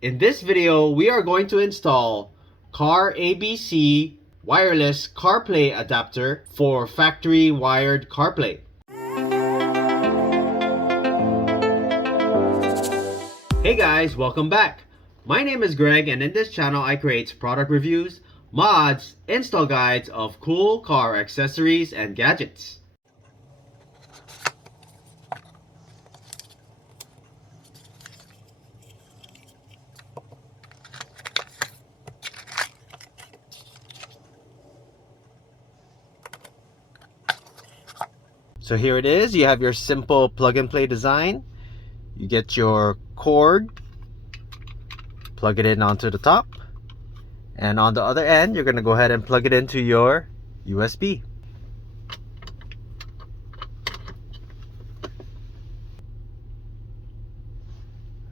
In this video, we are going to install Carabc wireless CarPlay adapter for factory wired CarPlay. Hey guys, welcome back. My name is Greg, and in this channel I create product reviews, mods, install guides of cool car accessories and gadgets. So here it is. You have your simple plug and play design. You get your cord, plug it in onto the top, and on the other end you're going to go ahead and plug it into your USB.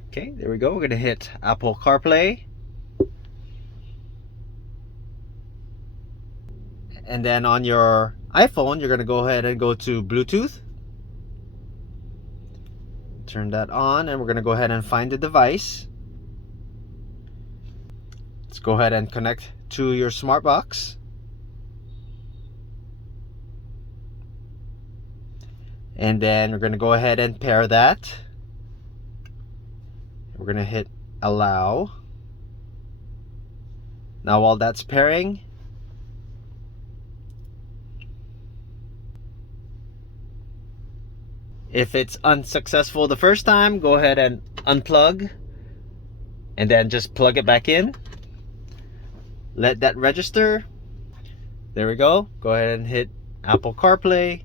Okay, there we go. We're going to hit Apple CarPlay, and then on your iPhone you're going to go ahead and go to Bluetooth. Turn that on, and we're going to go ahead and find the device. Let's go ahead and connect to your smart box. And then we're going to go ahead and pair that. We're going to hit allow. Now while that's pairing, if it's unsuccessful the first time, go ahead and unplug and then just plug it back in. Let that register. There we go. Go ahead and hit Apple CarPlay.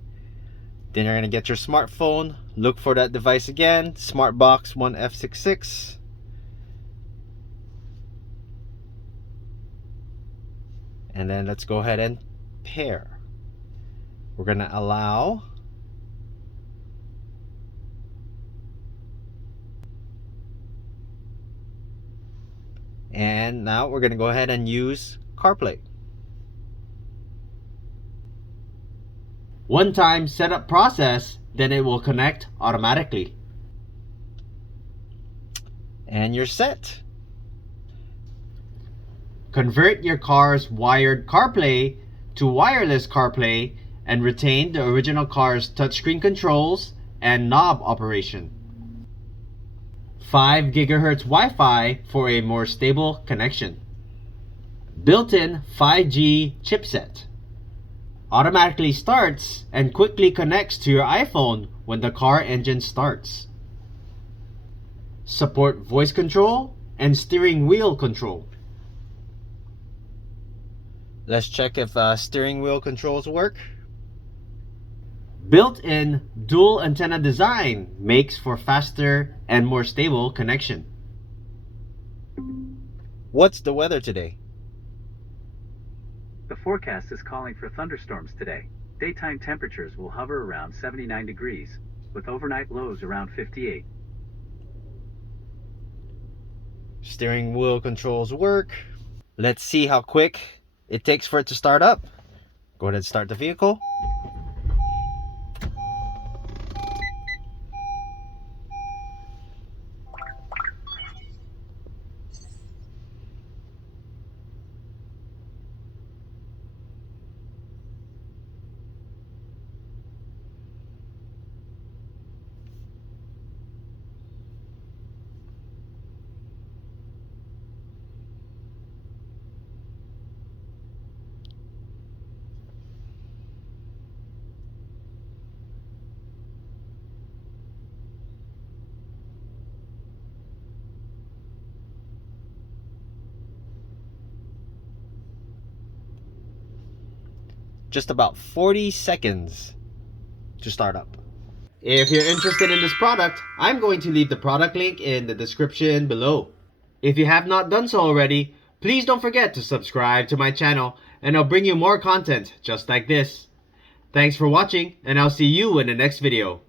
Then you're going to get your smartphone. Look for that device again. SmartBox 1F66. And then let's go ahead and pair. We're going to allow. And now we're going to go ahead and use CarPlay. One-time setup process, then it will connect automatically. And you're set. Convert your car's wired CarPlay to wireless CarPlay and retain the original car's touchscreen controls and knob operation. 5 GHz Wi-Fi for a more stable connection. Built-in 5G chipset. Automatically starts and quickly connects to your iPhone when the car engine starts. Support voice control and steering wheel control. Let's check if steering wheel controls work. Built-in dual antenna design makes for faster and more stable connection. What's the weather today? The forecast is calling for thunderstorms today. Daytime temperatures will hover around 79 degrees, with overnight lows around 58. Steering wheel controls work. Let's see how quick it takes for it to start up. Go ahead and start the vehicle. Just about 40 seconds to start up. If you're interested in this product, I'm going to leave the product link in the description below. If you have not done so already, please don't forget to subscribe to my channel, and I'll bring you more content just like this. Thanks for watching, and I'll see you in the next video.